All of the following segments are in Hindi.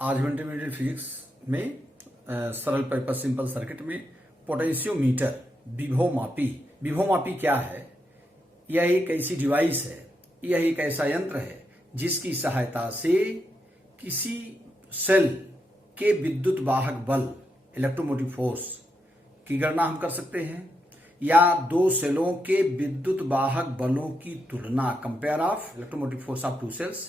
आज हम इंटरमीडिएट फिजिक्स में सरल पर्पस सिंपल सर्किट में पोटेंशियोमीटर विभवमापी क्या है। यह एक ऐसी डिवाइस है, यह एक ऐसा यंत्र है जिसकी सहायता से किसी सेल के विद्युत वाहक बल इलेक्ट्रोमोटिव फोर्स की गणना हम कर सकते हैं, या दो सेलों के विद्युत वाहक बलों की तुलना compare of electromotive force of two cells,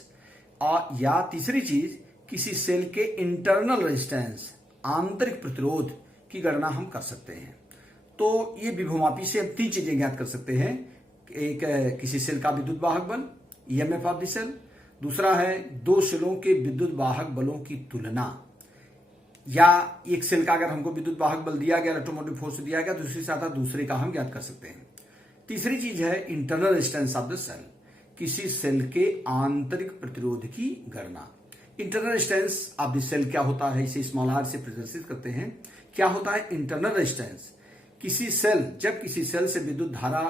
और या तीसरी चीज किसी सेल के इंटरनल रेजिस्टेंस आंतरिक प्रतिरोध की गणना हम कर सकते हैं। तो ये विभवमापी से हम तीन चीजें ज्ञात कर सकते हैं। एक किसी सेल का विद्युत वाहक बल ईएमएफ ऑफ द सेल, दूसरा है दो सेलों के विद्युत वाहक बलों की तुलना, या एक सेल का अगर हमको विद्युत वाहक बल दिया गया, इलेक्ट्रोमोटिव फोर्स दिया गया, दूसरी साथ दूसरे का हम ज्ञात कर सकते हैं। तीसरी चीज है internal resistance of the cell, किसी सेल के आंतरिक प्रतिरोध की गणना। Internal resistance of the cell क्या होता है, इसे स्मॉल आर से प्रदर्शित करते हैं। क्या होता है इंटरनल रेजिस्टेंस? जब किसी सेल से विद्युत धारा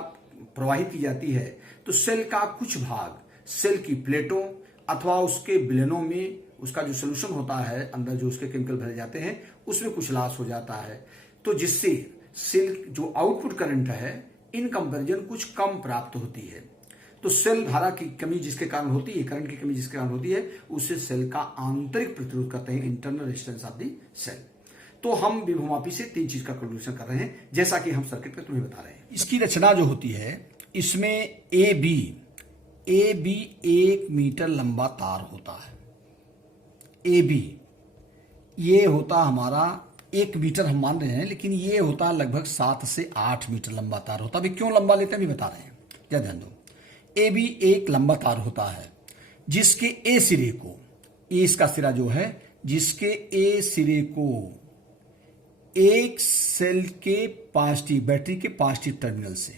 प्रवाहित की जाती है तो सेल का कुछ भाग सेल की प्लेटों अथवा उसके विलयनों में उसका जो सोल्यूशन होता है, अंदर जो उसके केमिकल भरे जाते हैं, उसमें कुछ लॉस हो जाता है, तो जिससे सेल जो आउटपुट करंट है इन कंपैरिजन कुछ कम प्राप्त होती है। तो सेल धारा की कमी जिसके कारण होती है, करंट की कमी जिसके कारण होती है, उसे सेल का आंतरिक प्रतिरोध कहते हैं, internal resistance of the cell. तो हम विभवमापी से तीन चीज का कैलकुलेशन कर रहे हैं, जैसा कि हम सर्किट में तुम्हें बता रहे हैं। इसकी रचना जो होती है, इसमें ए बी 1 मीटर लंबा तार होता है। ए बी ये होता हमारा 1 मीटर हम मान रहे हैं, लेकिन ये होता लगभग 7 से 8 मीटर लंबा तार होता है। अभी क्यों लंबा लेते हैं अभी बता रहे हैं, जरा ध्यान दो। ए बी एक लंबा तार होता है जिसके ए सिरे को, ए इसका सिरा जो है, जिसके ए सिरे को एक सेल के पॉजिटिव, बैटरी के पॉजिटिव टर्मिनल से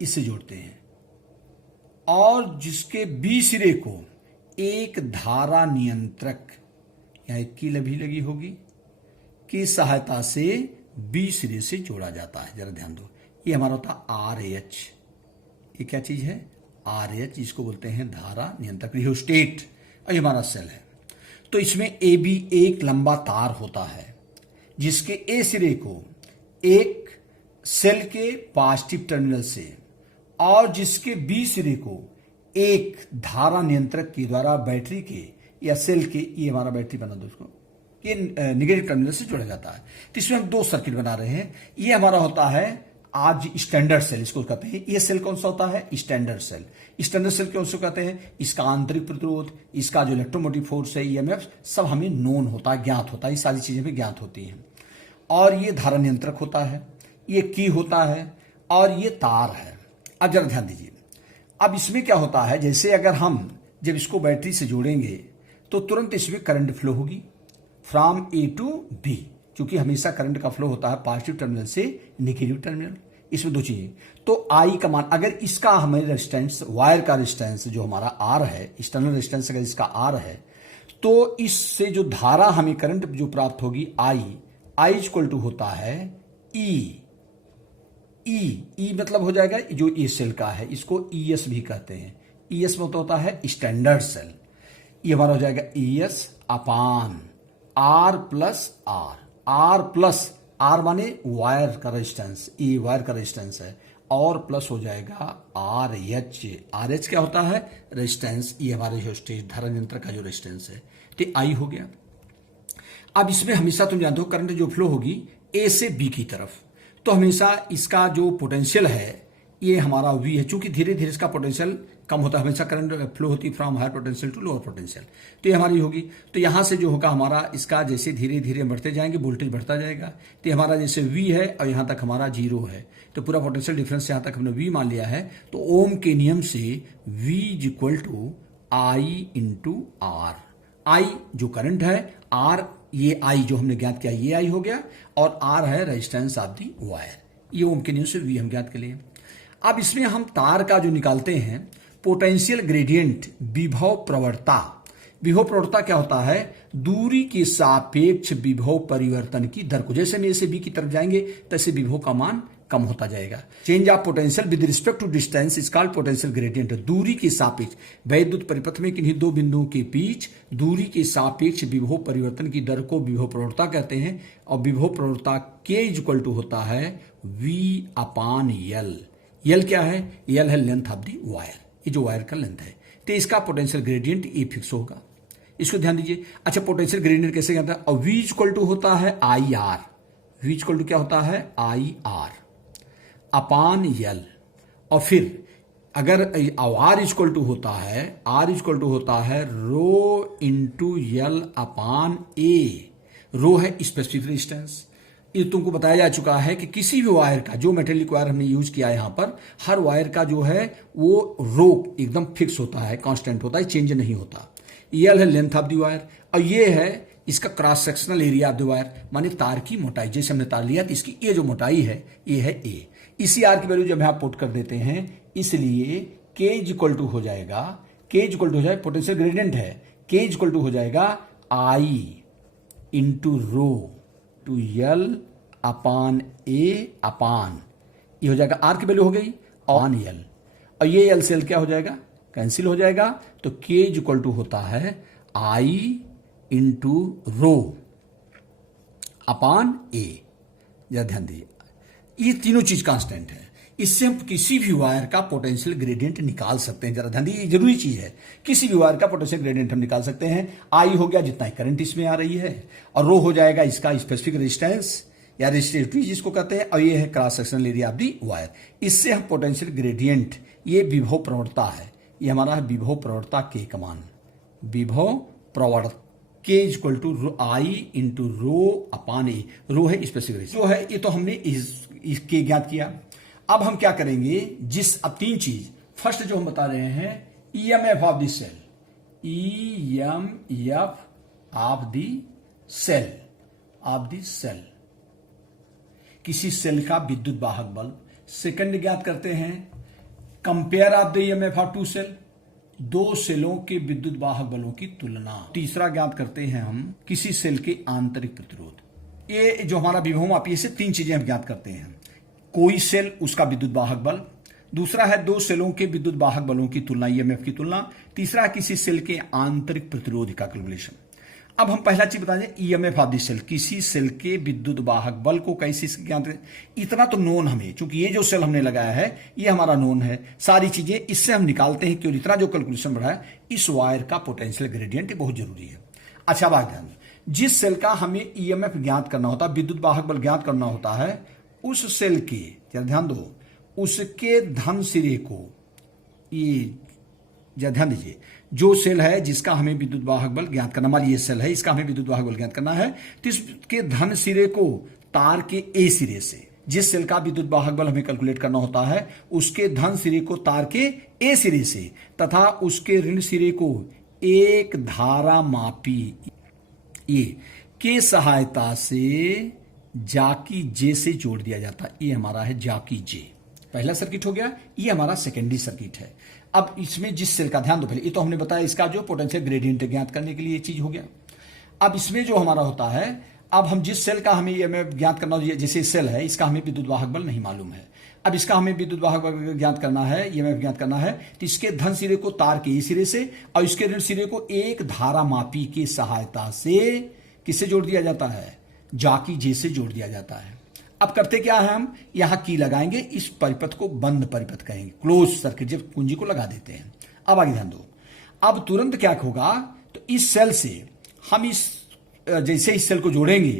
इससे जोड़ते हैं, और जिसके बी सिरे को एक धारा नियंत्रक या एक कील भी लगी होगी की सहायता से बी सिरे से जोड़ा जाता है। जरा ध्यान दो, ये हमारा होता है RH। ये क्या चीज है? RH, जिसको बोलते हैं धारा नियंत्रक, रियोस्टेट, और ये हमारा सेल है। तो इसमें ए बी एक लंबा तार होता है जिसके ए सिरे को एक सेल के पॉजिटिव टर्मिनल से और जिसके बी सिरे को एक धारा नियंत्रक के द्वारा बैटरी के या सेल के, ये हमारा बैटरी बना दो उसको, ये नेगेटिव टर्मिनल से जोड़ा जाता है। तो इसमें हम दो सर्किट बना रहे हैं। ये हमारा होता है आज स्टैंडर्ड सेल, इसको कहते हैं। ये सेल कौन सा होता है? Standard cell. स्टैंडर्ड सेल क्यों से कहते हैं? इसका आंतरिक प्रतिरोध, इसका जो इलेक्ट्रोमोटिव फोर्स है, ईएमएफ, सब हमें नोन होता है, ज्ञात होता है। ये सारी चीजें हमें ज्ञात होती हैं। और ये धारा नियंत्रक होता है, ये की होता है, और ये तार है। अब जरा ध्यान दीजिए, अब इसमें क्या होता है, जैसे अगर हम जब इसको बैटरी से जोड़ेंगे तो तुरंत इसमें करंट फ्लो होगी फ्रॉम ए टू बी, क्योंकि हमेशा करंट का फ्लो होता है पॉजिटिव टर्मिनल से नेगेटिव टर्मिनल। इसमें दो चीजें, तो आई का मान, अगर इसका हमें रेजिस्टेंस, वायर का रेजिस्टेंस जो हमारा आर है, एक्सटर्नल रेजिस्टेंस अगर इसका आर है, तो इससे जो धारा हमें करंट जो प्राप्त होगी आई इक्वल टू होता है ई मतलब हो जाएगा जो ई सेल का है, इसको ES भी कहते हैं। ES में तो होता है स्टैंडर्ड सेल। ये हमारा हो जाएगा ES upon R plus R माने वायर का रेजिस्टेंस, ये वायर का रेजिस्टेंस है, और प्लस हो जाएगा RH क्या होता है? रेजिस्टेंस। ये हमारे जो स्टेज धारा नियंत्रक का जो रेजिस्टेंस है, तो आई हो गया। अब इसमें हमेशा तुम जानते हो करंट जो फ्लो होगी ए से बी की तरफ, तो हमेशा इसका जो पोटेंशियल है ये हमारा V है। चूंकि धीरे धीरे इसका पोटेंशियल कम होता है, हमेशा करंट फ्लो होती है from higher potential to lower potential, तो ये हमारी होगी। तो यहां से जो होगा हमारा, इसका जैसे धीरे धीरे बढ़ते जाएंगे वोल्टेज बढ़ता जाएगा, तो हमारा जैसे V है और यहां तक हमारा 0 है, तो पूरा पोटेंशियल डिफरेंस यहां तक हमने V मान लिया है। तो ओम के नियम से V equal to I into R. I जो करंट है, आर ये आई जो हमने ज्ञात किया ये आई हो गया, और आर है रेजिस्टेंस ऑफ दी वायर। ये ओम के नियम से V हम ज्ञात कर लिए। अब इसमें हम तार का जो निकालते हैं पोटेंशियल ग्रेडियंट, विभव प्रवणता क्या होता है? दूरी के सापेक्ष विभव परिवर्तन की दर को, जैसे में से बी की तरफ जाएंगे तैसे विभव का मान कम होता जाएगा। Change of potential with respect to distance is called potential gradient. दूरी के सापेक्ष वैद्युत परिपथ में किन्हीं दो बिंदुओं के बीच दूरी के सापेक्ष विभव परिवर्तन की दर को विभव प्रवणता कहते हैं। और विभव प्रवणता K इक्वल टू होता है V/L। L क्या है? L है लेंथ ऑफ दी वायर, ये जो वायर का लेंथ है। तो इसका पोटेंशियल ग्रेडियंट ए फिक्स होगा, इसको ध्यान दीजिए। अच्छा, पोटेंशियल ग्रेडियंट कैसे कहता है? और V इक्वल टू होता है IR। V इक्वल टू क्या होता है? IR अपान L। और फिर अगर R इक्वल टू होता है rho into L upon A. Rho है स्पेसिफिक रेजिस्टेंस। ये तुमको बताया जा चुका है कि किसी भी वायर का, जो मेटेलिक वायर हमने यूज किया है यहां पर, हर वायर का जो है वो रो एकदम फिक्स होता है, कांस्टेंट होता है, चेंज नहीं होता। L है लेंथ ऑफ द वायर और ये है इसका cross sectional area of the wire, माने तार की मोटाई। जैसे हमने तार लिया तो इसकी ये जो मोटाई है ये है A। इसी R की वैल्यू जब यहां पुट कर देते हैं, इसलिए K इक्वल टू हो जाएगा, पोटेंशियल ग्रेडियंट है, K इक्वल टू हो जाएगा I into rho to L upon A upon, ये हो जाएगा R की वैल्यू हो गई ऑन L, और ये L से L क्या हो जाएगा? कैंसिल हो जाएगा। तो K इक्वल टू होता है I into rho upon A। जरा ध्यान दीजिए, ये तीनों चीज कांस्टेंट है। इससे हम किसी भी वायर का पोटेंशियल ग्रेडियंट निकाल सकते हैं। जरा ध्यान दीजिए, जरूरी चीज है। किसी भी वायर का पोटेंशियल ग्रेडियंट हम निकाल सकते हैं। I हो गया जितना करंट इसमें आ रही है, और रो हो जाएगा इसका स्पेसिफिक रेजिस्टेंस या रेजिस्टिविटी जिसको कहते हैं, और ये है cross sectional area of the wire. इससे हम पोटेंशियल ग्रेडियंट, ये विभव प्रवणता है, ये हमारा है विभव प्रवणता K का मान, विभव प्रवणता K equal to I into rho upon A. Rho है स्पेसिफिक रेजिस्टेंस जो है, ये तो हमने इसके ज्ञात किया। अब हम क्या करेंगे, अब तीन चीज। फर्स्ट जो हम बता रहे हैं EMF of the cell, EMF of the cell, किसी सेल का विद्युत वाहक बल। सेकंड ज्ञात करते हैं compare of the EMF of two cell, दो सेलों के विद्युत वाहक बलों की तुलना। तीसरा ज्ञात करते हैं हम किसी सेल के आंतरिक प्रतिरोध। ये जो हमारा विभव मापी, से तीन चीजें हम ज्ञात करते हैं। कोई सेल, उसका विद्युत वाहक बल। दूसरा है दो सेलों के विद्युत वाहक बलों की तुलना, EMF की तुलना। तीसरा है किसी सेल के आंतरिक प्रतिरोध का कैलकुलेशन। अब हम पहला चीज बता दें, EMF ऑफ द सेल, किसी सेल के विद्युत वाहक बल को कैसे ज्ञात करें। इतना तो नोन हमें, चूंकि ये जो सेल हमने लगाया है ये हमारा नोन है, सारी चीजें इससे हम निकालते हैं। क्यों? इतना जो कैलकुलेशन बढ़ा है, इस वायर का पोटेंशियल ग्रेडियंट बहुत जरूरी है। अच्छा बात ध्यान, जिस सेल का हमें EMF ज्ञात करना होता है, विद्युत वाहक बल ज्ञात करना होता है, उस सेल के, जरा ध्यान दो, उसके धन सिरे को, ये जरा ध्यान दीजिए, जो सेल है जिसका हमें विद्युत वाहक बल ज्ञात करना, मान ये सेल है, इसका हमें विद्युत वाहक बल ज्ञात करना है, तो इसके धन सिरे को तार के A सिरे से, जिस सेल का विद्युत वाहक बल हमें कैलकुलेट करना होता है, उसके धन सिरे को तार के A सिरे से तथा उसके ऋण सिरे को एक धारा मापी ये के सहायता से जाकी J से जोड़ दिया जाता है। ये हमारा है जाकी J, पहला सर्किट हो गया। ये हमारा सेकेंडरी सर्किट है। अब इसमें जिस सेल का, ध्यान दो, पहले ये तो हमने बताया इसका जो पोटेंशियल ग्रेडियंट ज्ञात करने के लिए ये चीज हो गया। अब इसमें जो हमारा होता है, अब हम जिस सेल का हमें ये ज्ञात करना हो, जैसे सेल है, इसका हमें विद्युत वाहक बल नहीं मालूम है। अब इसका हमें विद्युत वाहक बल ज्ञात करना है, EMF ज्ञात करना है, तो इसके धन सिरे को तार के A सिरे से और इसके ऋण सिरे को एक धारा मापी की सहायता से किससे जोड़ दिया जाता है? जाकी J से जोड़ दिया जाता है। अब करते क्या है, हम यहां की लगाएंगे, इस परिपथ को बंद परिपथ कहेंगे, क्लोज सर्किट, जब कुंजी को लगा देते हैं। अब आगे ध्यान दो, अब तुरंत क्या होगा, तो इस सेल से हम जैसे इस सेल को जोड़ेंगे,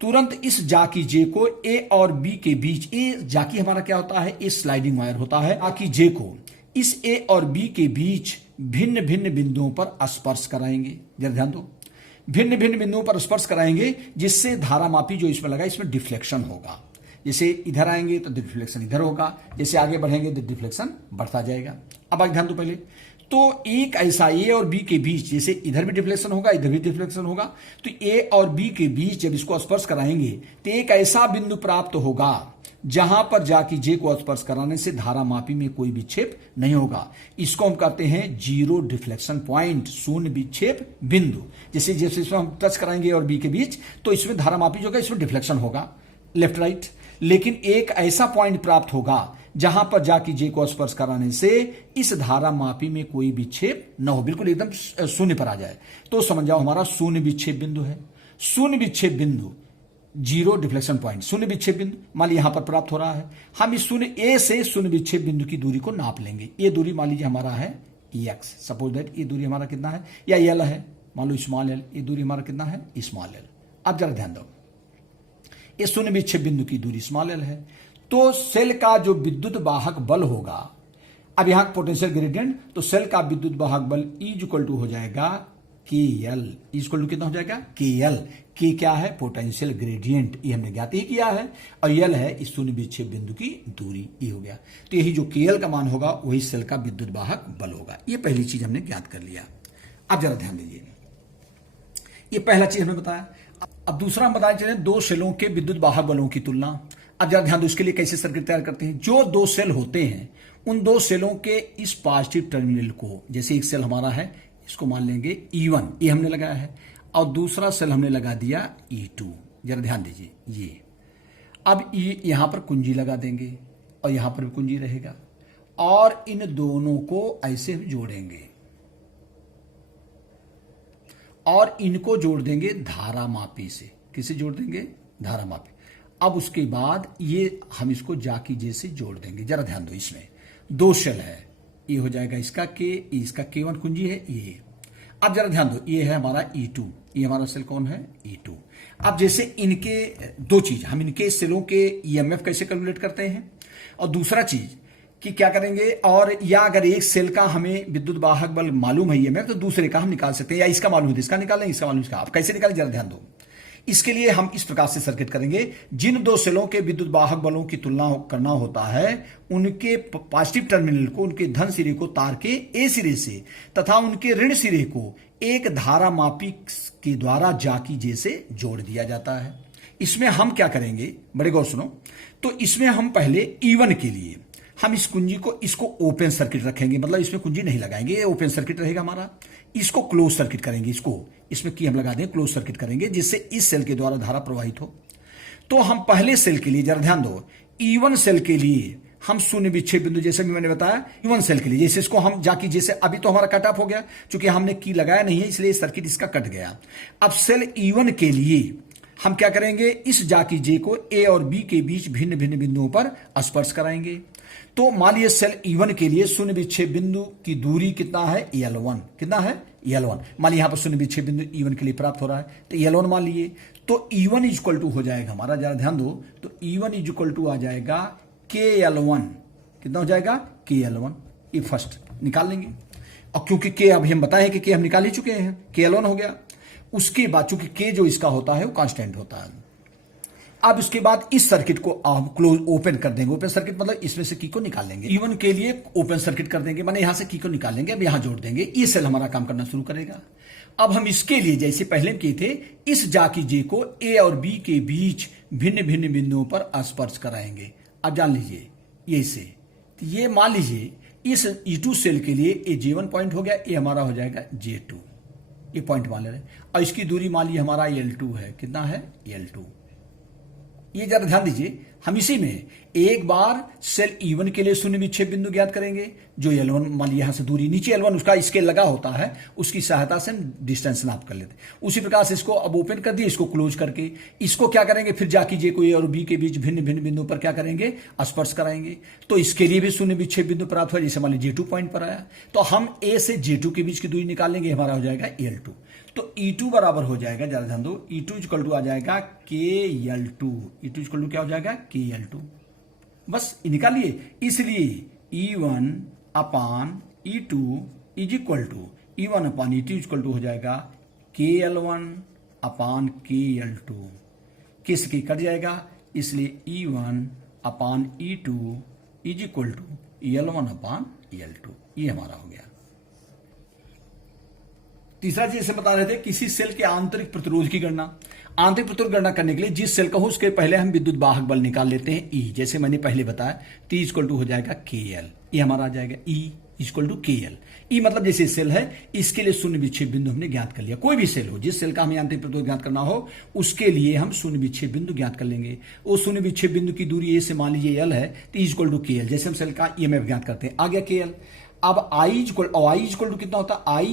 तुरंत इस जाकी J को A और B के बीच, A जाकी हमारा क्या होता है, ए स्लाइडिंग वायर होता है, जाकी J को इस A और B के बीच भिन्न भिन्न बिंदुओं पर स्पर्श कराएंगे। जरा ध्यान दो, भिन्न भिन्न बिंदुओं पर स्पर्श कराएंगे, जिससे धारा मापी जो इसमें लगा, इसमें डिफ्लेक्शन होगा। जैसे इधर आएंगे तो डिफ्लेक्शन इधर होगा, जैसे आगे बढ़ेंगे तो डिफ्लेक्शन बढ़ता जाएगा। अब आगे ध्यान दो, पहले तो एक ऐसा A और B के बीच, जैसे इधर भी डिफ्लेक्शन होगा, इधर भी डिफ्लेक्शन होगा, तो A और B के बीच जब इसको स्पर्श कराएंगे तो एक ऐसा बिंदु प्राप्त होगा जहां पर जाके J को स्पर्श कराने से धारा मापी में कोई विक्षेप नहीं होगा। इसको हम कहते हैं जीरो डिफ्लेक्शन पॉइंट, शून्य विक्षेप बिंदु। जैसे जैसे इसमें हम टच कराएंगे और B के बीच, तो इसमें धारा मापी जो है, इसमें डिफ्लेक्शन होगा लेफ्ट राइट। लेकिन एक ऐसा पॉइंट प्राप्त होगा जहां पर जाके जे को स्पर्श कराने से इस धारा मापी में कोई विक्षेप न हो, बिल्कुल एकदम शून्य पर आ जाए, तो समझ जाओ हमारा शून्य विक्षेप बिंदु है। शून्य विक्षेप बिंदु, जीरो डिफ्लेक्शन पॉइंट, शून्य विक्षेप बिंदु मान लीजिए यहां पर प्राप्त हो रहा है। हम इस शून्य ए से शून्य विक्षेप बिंदु की दूरी को नाप लेंगे। ये दूरी मान लीजिए हमारा है एक्स, सपोज दैट ये दूरी हमारा कितना है, या एल है, मान लो स्मॉल एल, ये दूरी हमारा कितना है स्मॉल एल। अब जरा ध्यान दो, ये शून्य विक्षेप बिंदु की दूरी स्मॉल एल है, तो सेल का जो विद्युत वाहक बल होगा, अब यहां पोटेंशियल ग्रेडियंट, तो सेल का विद्युत वाहक बल E इक्वल टू हो जाएगा के एल, इक्वल टू कितना हो जाएगा के एल। के क्या है, पोटेंशियल ग्रेडियंट, ये हमने ज्ञात ही किया है, और एल है इस शून्य विक्षेप बिंदु की दूरी, ये हो गया। तो यही जो के एल का मान होगा वही सेल का विद्युत वाहक बल होगा। ये पहली चीज हमने ज्ञात कर लिया। अब जरा ध्यान दीजिए, ये पहला चीज हमने बताया। अब दूसरा हम बताना चाहते हैं दो सेलों के विद्युत वाहक बलों की तुलना। अब जरा ध्यान दो, इसके लिए कैसे सर्किट तैयार करते हैं। जो दो सेल होते हैं उन दो सेलों के इस पॉजिटिव टर्मिनल को, जैसे एक सेल हमारा है, इसको मान लेंगे E1, ये हमने लगाया है, और दूसरा सेल हमने लगा दिया E2। जरा ध्यान दीजिए, ये अब यहां पर कुंजी लगा देंगे और यहां पर भी कुंजी रहेगा, और इन दोनों को ऐसे जोड़ेंगे और इनको जोड़ देंगे धारा मापी से। किसे जोड़ देंगे, धारा मापी। अब उसके बाद ये हम इसको जाकी जैसे जोड़ देंगे। जरा ध्यान दो, इसमें दो सेल है, ये हो जाएगा इसका के, इसका K1 कुंजी है ये। अब जरा ध्यान दो, ये है हमारा E2, ये हमारा सेल कौन है E2। अब जैसे इनके दो चीज, हम इनके सेलों के EMF कैसे कैलकुलेट करते हैं, और दूसरा चीज कि क्या करेंगे, और या अगर एक सेल का हमें विद्युत वाहक बल मालूम है EMF, तो दूसरे का हम निकाल सकते हैं, या इसका मालूम है तो इसका निकालें, इसका मालूम इसका। आप कैसे निकालें, जरा ध्यान दो। इसके लिए हम इस प्रकार से सर्किट करेंगे, जिन दो सेलों के विद्युत वाहक बलों की तुलना करना होता है, उनके पॉजिटिव टर्मिनल को, उनके धन सिरे को तार के ए सिरे से तथा उनके ऋण सिरे को एक धारा मापी के द्वारा जाकी जैसे जोड़ दिया जाता है। इसमें हम क्या करेंगे, बड़े गौर सुनो, तो इसमें हम पहले E1 के लिए हम इस कुंजी को, इसको ओपन सर्किट रखेंगे, मतलब इसमें कुंजी नहीं लगाएंगे, ये ओपन सर्किट रहेगा हमारा। इसको क्लोज सर्किट करेंगे, इसको इसमें की हम लगा दें, क्लोज सर्किट करेंगे, जिससे इस सेल के द्वारा धारा प्रवाहित हो। तो हम पहले सेल के लिए, जरा ध्यान दो, E1 सेल के लिए हम शून्य विक्षेप बिंदु, जैसे भी मैंने बताया, E1 सेल के लिए जैसे इसको हम जाकी जैसे, अभी तो हमारा कट ऑफ हो गया, चूंकि हमने की लगाया नहीं है इसलिए सर्किट इसका कट गया। अब सेल E1 के लिए हम क्या करेंगे, इस जाकी जे को ए और बी के बीच भिन्न भिन्न बिंदुओं पर स्पर्श कराएंगे। तो मान लीजिए सेल E1 के लिए शून्य विक्षेप बिंदु की दूरी कितना है, L1, कितना है L1। मान लीजिए यहां पर शून्य विक्षेप बिंदु E1 के लिए प्राप्त हो रहा है, तो L1 मान लिए, तो E1 इक्वल टू हो जाएगा हमारा, जरा ध्यान दो, तो E1 इक्वल टू आ जाएगा KL1, कितना हो जाएगा KL1। ये फर्स्ट निकाल लेंगे, और क्योंकि K अभी हम बताए कि K हम निकाल ही चुके हैं, KL1 हो गया। उसके बाद चूंकि K जो इसका होता है वो कांस्टेंट होता है। अब इसके बाद इस सर्किट को हम क्लोज ओपन कर देंगे, ओपन सर्किट मतलब इसमें से की को निकाल लेंगे। E1 के लिए ओपन सर्किट कर देंगे, माने यहां से की को निकाल लेंगे, अब यहां जोड़ देंगे, ये सेल हमारा काम करना शुरू करेगा। अब हम इसके लिए जैसे पहले किए थे, इस जाकी जे को ए और बी के बीच भिन्न भिन्न बिंदुओं पर स्पर्श कराएंगे। अब जान लीजिए ये से, तो ये मान लीजिए इस E2 सेल के लिए ये J1 पॉइंट हो गया, ये हमारा हो जाएगा J2, ये पॉइंट मान ले रहे, और इसकी दूरी मान लीजिए हमारा L2 है, कितना है L2। ये जरा ध्यान दीजिए, हम इसी में एक बार सेल E1 के लिए शून्य विक्षेप बिंदु ज्ञात करेंगे, जो L1 मान लीजिए यहां से दूरी नीचे L1 उसका स्केल लगा होता है, उसकी सहायता से हम डिस्टेंस नाप कर लेते हैं। उसी प्रकार से इसको अब ओपन कर दिए, इसको क्लोज करके इसको क्या करेंगे, फिर जाकी जे को ए और बी के बीच भिन्न भिन्न बिंदु पर क्या करेंगे, स्पर्श कराएंगे। तो इसके लिए भी शून्य विक्षेप बिंदु प्राप्त हुआ, जैसे मान लीजिए J2 पॉइंट पर आया, तो हम ए से J2 के बीच की दूरी निकालेंगे, हमारा हो जाएगा L2। तो E2 बराबर हो जाएगा, जरा ध्यान दो, E2 इक्वल टू आ जाएगा KL2, E2 इक्वल टू क्या हो जाएगा KL2, बस निकालिए। इसलिए E1 upon E2 is equal to E1 upon E2 equal to हो जाएगा KL1 अपान KL2, किस की कट जाएगा, इसलिए E1 upon E2 is equal to L1 upon L2, ये हमारा हो गया। तीसरा चीज बता रहे थे, किसी सेल के आंतरिक प्रतिरोध की गणना। आंतरिक प्रतिरोध गणना करने के लिए जिस सेल का हो उसके पहले हम विद्युत वाहक बल निकाल लेते हैं E, जैसे मैंने पहले बताया, T इक्वल टू हो जाएगा KL, ये हमारा आ जाएगा E, इक्वल टू के एल। ई मतलब जैसे सेल है, इसके लिए शून्य विच्छेद बिंदु हमने ज्ञात कर लिया। कोई भी सेल हो, जिस सेल का हमें आंतरिक प्रतिरोध ज्ञात करना हो, उसके लिए हम शून्य विच्छेद बिंदु ज्ञात कर लेंगे। वो शून्य विच्छेद बिंदु की दूरी ए से मान लीजिए एल है, तो इक्वल टू के एल। जैसे हम सेल का ईएमएफ ज्ञात करते हैं, आ गया के एल। अब आई इक्वल टू कितना होता है? आई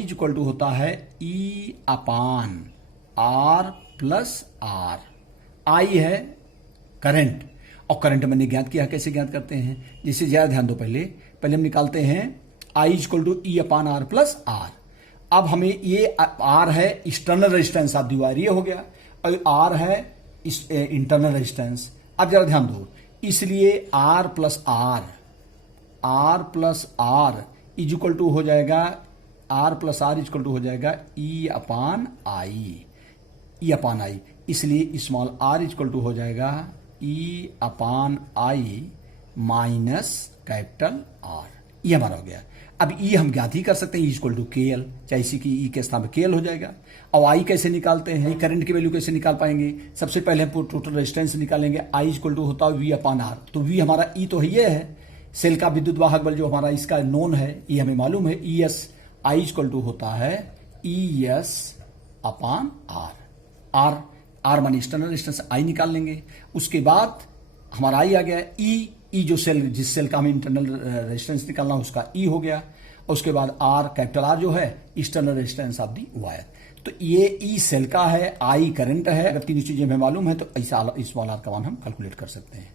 इक्वल टू होता है ई अपान आर प्लस आर। आई है करंट, और करंट मैंने ज्ञात किया, कैसे ज्ञात करते हैं? जिससे ज्यादा ध्यान दो, पहले हम निकालते हैं I equal to E upon R plus R. अब हमें ये आर है एक्सटर्नल रेजिस्टेंस, आप दीवार ये हो गया, और आर है इंटरनल रेजिस्टेंस। अब जरा ध्यान दो, इसलिए R plus R is equal to हो जाएगा, R plus R equal to हो जाएगा ई अपान आई। इसलिए स्मॉल आर इक्वल टू हो जाएगा ई अपान आई माइनस कैपिटल आर। ये हमारा हो गया। अब ई हम ज्ञात ही कर सकते हैं, इक्वल टू के एल, चाहे इसी की ई के स्थान पर के एल हो जाएगा। और आई कैसे निकालते हैं? करंट की वैल्यू कैसे निकाल पाएंगे? सबसे पहले हम टोटल रेजिस्टेंस निकालेंगे। आई इक्वल टू होता है वी अपान आर। तो वी हमारा ई तो है, ये है सेल का विद्युत वाहक बल जो हमारा इसका नोन है, ये हमें मालूम है, E S. I equal to होता है E S upon R. R मानी एक्सटर्नल रेजिस्टेंस, आई निकाल लेंगे। उसके बाद हमारा आई आ गया, ई जो सेल, जिस सेल का हमें इंटरनल रेजिस्टेंस निकालना उसका ई हो गया। और उसके बाद आर, कैपिटल आर जो है external resistance of the wire. तो ये ई सेल का है, आई करंट है। अगर तीन चीजें हमें मालूम है तो ऐसा स्मॉल आर का मान हम कैलकुलेट कर सकते हैं।